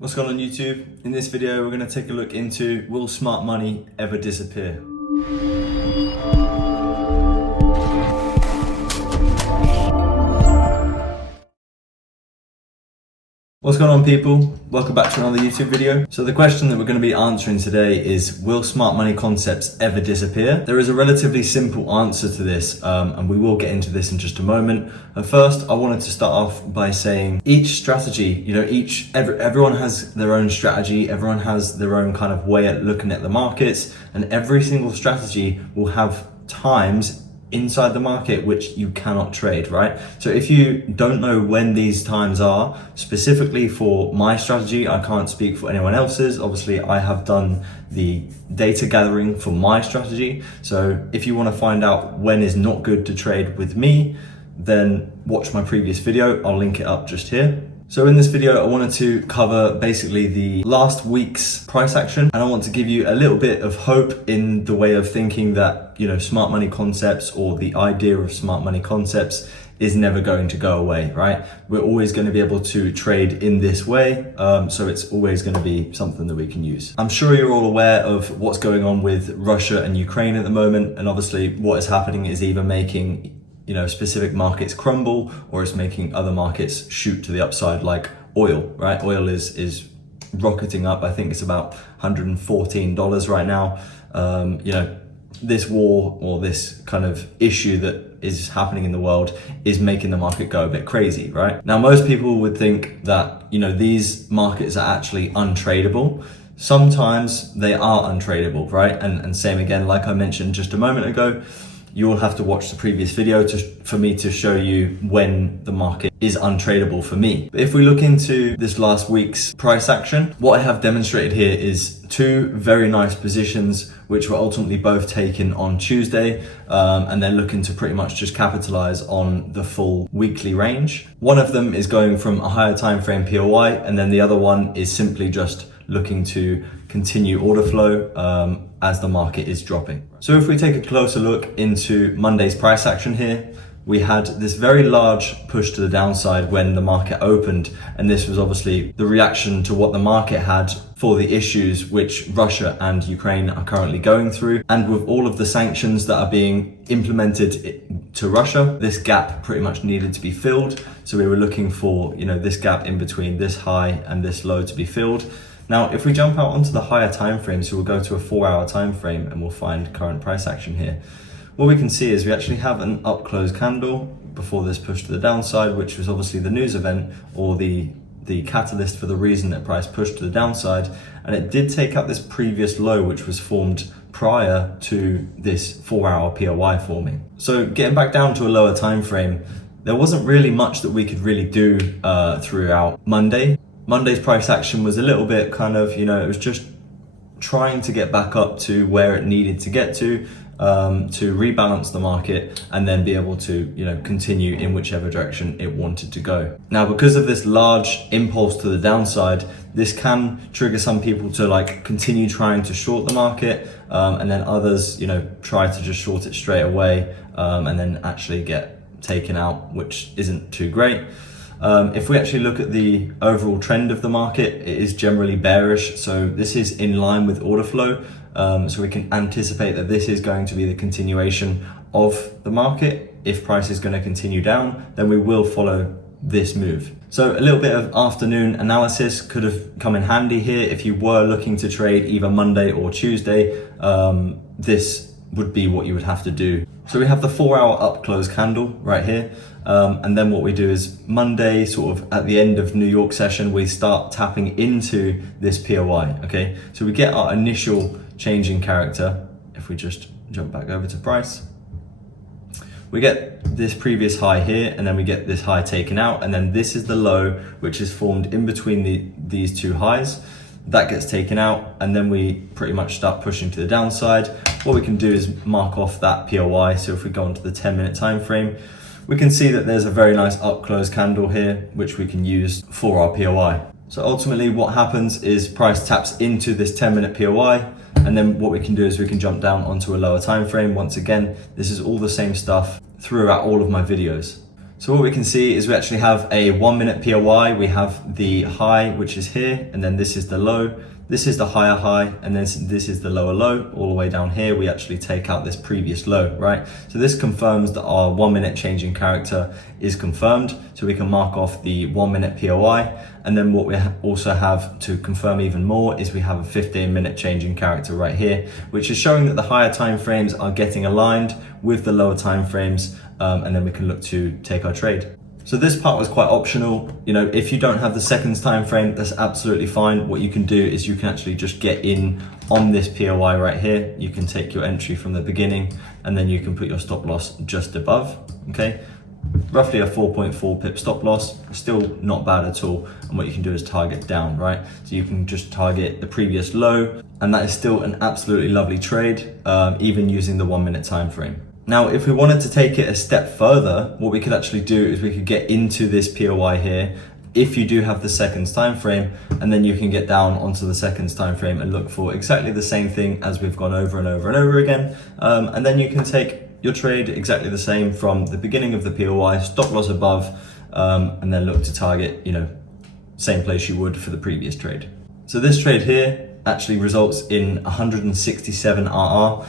What's going on YouTube? In this video we're going to take a look into will smart money ever disappear? What's going on people? Welcome back to another YouTube video. So the question that we're going to be answering today is, will smart money concepts ever disappear? There is a relatively simple answer to this and we will get into this in just a moment. But first I wanted to start off by saying each strategy, everyone has their own strategy, everyone has their own kind of way at looking at the markets, and every single strategy will have times inside the market which you cannot trade, right? So if you don't know when these times are, specifically for my strategy, I can't speak for anyone else's. Obviously I have done the data gathering for my strategy. So if you want to find out when is not good to trade with me, then watch my previous video. I'll link it up just here. So in this video, I wanted to cover basically the last week's price action, and I want to give you a little bit of hope in the way of thinking that, smart money concepts or the idea of smart money concepts is never going to go away, right? We're always going to be able to trade in this way. So it's always going to be something that we can use. I'm sure you're all aware of what's going on with Russia and Ukraine at the moment. And obviously what is happening is either making specific markets crumble, or it's making other markets shoot to the upside, like oil, right? Oil is rocketing up. I think it's about $114 right now. This war or this kind of issue that is happening in the world is making the market go a bit crazy, right? Now, most people would think that, these markets are actually untradeable. Sometimes they are untradeable, right? And same again, like I mentioned just a moment ago, you will have to watch the previous video for me to show you when the market is untradeable for me. But if we look into this last week's price action, what I have demonstrated here is two very nice positions which were ultimately both taken on Tuesday, and they're looking to pretty much just capitalize on the full weekly range. One of them is going from a higher time frame POI, and then the other one is simply just looking to continue order flow as the market is dropping. So if we take a closer look into Monday's price action here, we had this very large push to the downside when the market opened, and this was obviously the reaction to what the market had for the issues which Russia and Ukraine are currently going through. And with all of the sanctions that are being implemented to Russia, this gap pretty much needed to be filled. So we were looking for, this gap in between this high and this low to be filled. Now, if we jump out onto the higher time frame, so we'll go to a 4-hour time frame and we'll find current price action here. What we can see is we actually have an up close candle before this push to the downside, which was obviously the news event or the catalyst for the reason that price pushed to the downside. And it did take out this previous low, which was formed prior to this 4-hour POI forming. So getting back down to a lower time frame, there wasn't really much that we could really do throughout Monday. Monday's price action was a little bit kind of, it was just trying to get back up to where it needed to get to rebalance the market and then be able to, continue in whichever direction it wanted to go. Now, because of this large impulse to the downside, this can trigger some people to continue trying to short the market, and then others, try to just short it straight away, and then actually get taken out, which isn't too great. If we actually look at the overall trend of the market, it is generally bearish. So this is in line with order flow. So we can anticipate that this is going to be the continuation of the market. If price is going to continue down, then we will follow this move. So a little bit of afternoon analysis could have come in handy here. If you were looking to trade either Monday or Tuesday, this would be what you would have to do. So we have the 4-hour up close candle right here. And then what we do is Monday, sort of at the end of New York session, we start tapping into this POI, okay? So we get our initial change in character. If we just jump back over to price, we get this previous high here, and then we get this high taken out. And then this is the low, which is formed in between these two highs. That gets taken out, and then we pretty much start pushing to the downside. What we can do is mark off that POI. So if we go onto the 10-minute time frame, we can see that there's a very nice up close candle here, which we can use for our POI. So ultimately what happens is price taps into this 10-minute POI, and then what we can do is we can jump down onto a lower time frame. Once again, this is all the same stuff throughout all of my videos. So what we can see is we actually have a 1 minute POI. We have the high, which is here, and then this is the low. This is the higher high, and then this is the lower low. All the way down here, we actually take out this previous low, right? So this confirms that our 1 minute change in character is confirmed. So we can mark off the 1 minute POI. And then what we also have to confirm even more is we have a 15-minute change in character right here, which is showing that the higher time frames are getting aligned with the lower time frames, and then we can look to take our trade. So this part was quite optional. You know, if you don't have the seconds time frame, that's absolutely fine. What you can do is you can actually just get in on this POI right here. You can take your entry from the beginning, and then you can put your stop loss just above, okay? Roughly a 4.4 pip stop loss, still not bad at all. And what you can do is target down, right? So you can just target the previous low, and that is still an absolutely lovely trade, even using the 1 minute time frame. Now, if we wanted to take it a step further, what we could actually do is we could get into this POI here, if you do have the seconds time frame, and then you can get down onto the seconds time frame and look for exactly the same thing as we've gone over and over and over again. And then you can take your trade exactly the same from the beginning of the POI, stop loss above, and then look to target, you know, same place you would for the previous trade. So this trade here actually results in 167 RR.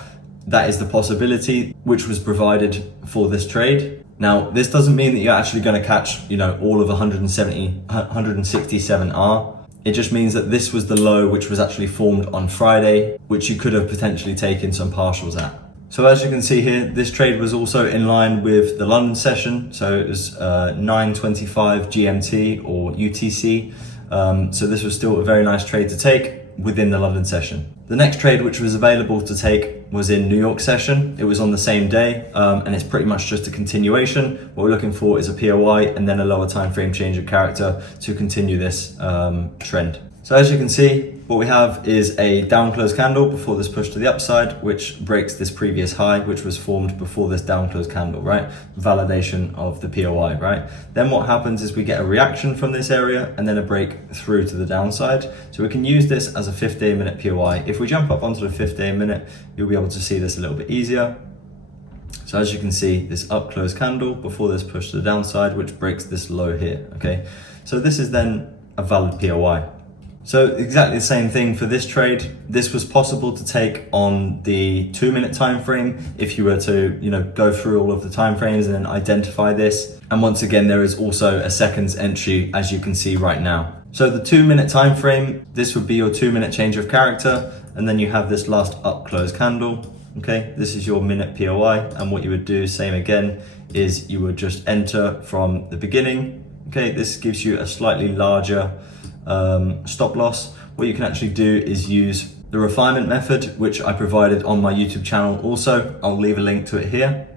That is the possibility which was provided for this trade. Now, this doesn't mean that you're actually going to catch, you know, all of 167 R. It just means that this was the low which was actually formed on Friday, which you could have potentially taken some partials at. So as you can see here, this trade was also in line with the London session. So it was 9:25 GMT or UTC. So this was still a very nice trade to take within the London session. The next trade which was available to take was in New York session. It was on the same day, and it's pretty much just a continuation. What we're looking for is a POI and then a lower time frame change of character to continue this trend. So as you can see, what we have is a down close candle before this push to the upside, which breaks this previous high, which was formed before this down close candle, right? Validation of the POI, right? Then what happens is we get a reaction from this area and then a break through to the downside. So we can use this as a 15-minute POI. If we jump up onto the 15-minute, you'll be able to see this a little bit easier. So as you can see, this up close candle before this push to the downside, which breaks this low here, okay? So this is then a valid POI. So exactly the same thing for this trade. This was possible to take on the 2 minute time frame if you were to, you know, go through all of the time frames and then identify this. And once again, there is also a seconds entry, as you can see right now. So the 2 minute time frame, this would be your 2 minute change of character, and then you have this last up close candle. Okay, this is your minute POI, and what you would do, same again, is you would just enter from the beginning. Okay, this gives you a slightly larger stop loss. What you can actually do is use the refinement method, which I provided on my YouTube channel also. I'll leave a link to it here.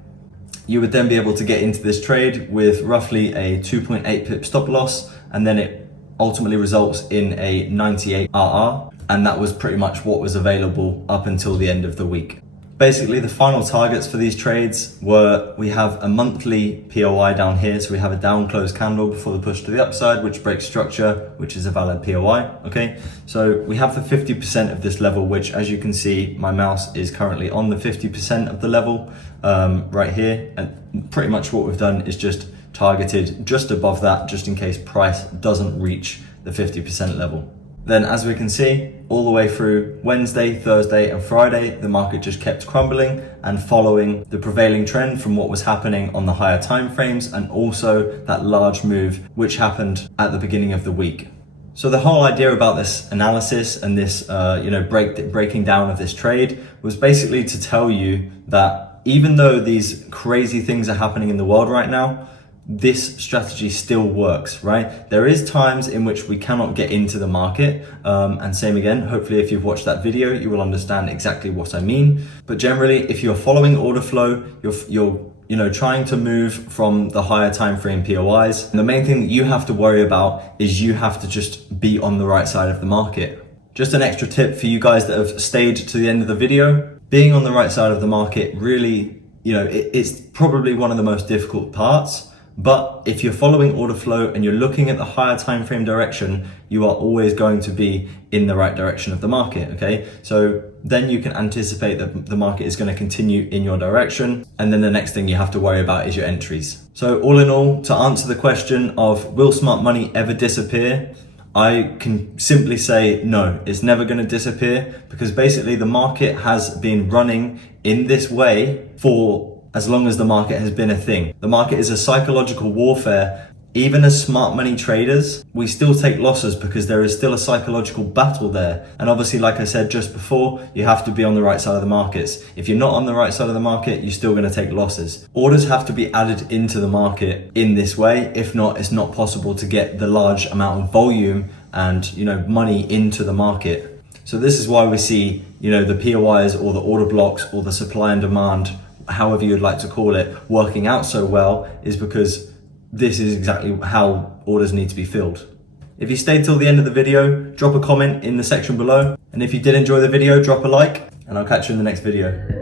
You would then be able to get into this trade with roughly a 2.8 pip stop loss, and then it ultimately results in a 98 RR, and that was pretty much what was available up until the end of the week. Basically, the final targets for these trades were, we have a monthly POI down here, so we have a down close candle before the push to the upside, which breaks structure, which is a valid POI, okay? So we have the 50% of this level, which, as you can see, my mouse is currently on the 50% of the level right here, and pretty much what we've done is just targeted just above that, just in case price doesn't reach the 50% level. Then, as we can see, all the way through Wednesday, Thursday and Friday, the market just kept crumbling and following the prevailing trend from what was happening on the higher time frames, and also that large move which happened at the beginning of the week. So the whole idea about this analysis and this breaking down of this trade was basically to tell you that even though these crazy things are happening in the world right now, this strategy still works, right? There is times in which we cannot get into the market, and same again, hopefully if you've watched that video, you will understand exactly what I mean. But generally, if you're following order flow, you're trying to move from the higher time frame POIs. And the main thing that you have to worry about is you have to just be on the right side of the market. Just an extra tip for you guys that have stayed to the end of the video, being on the right side of the market really, it's probably one of the most difficult parts. But if you're following order flow and you're looking at the higher time frame direction, you are always going to be in the right direction of the market, okay? So then you can anticipate that the market is going to continue in your direction. And then the next thing you have to worry about is your entries. So all in all, to answer the question of will smart money ever disappear? I can simply say no, it's never going to disappear, because basically the market has been running in this way for as long as the market has been a thing. The market is a psychological warfare. Even as smart money traders, we still take losses because there is still a psychological battle there. And obviously, like I said just before, you have to be on the right side of the markets. If you're not on the right side of the market, you're still going to take losses. Orders have to be added into the market in this way. If not, it's not possible to get the large amount of volume and money into the market. So this is why we see the POIs or the order blocks or the supply and demand, however you'd like to call it, working out so well, is because this is exactly how orders need to be filled. If you stayed till the end of the video, drop a comment in the section below. And if you did enjoy the video, drop a like, and I'll catch you in the next video.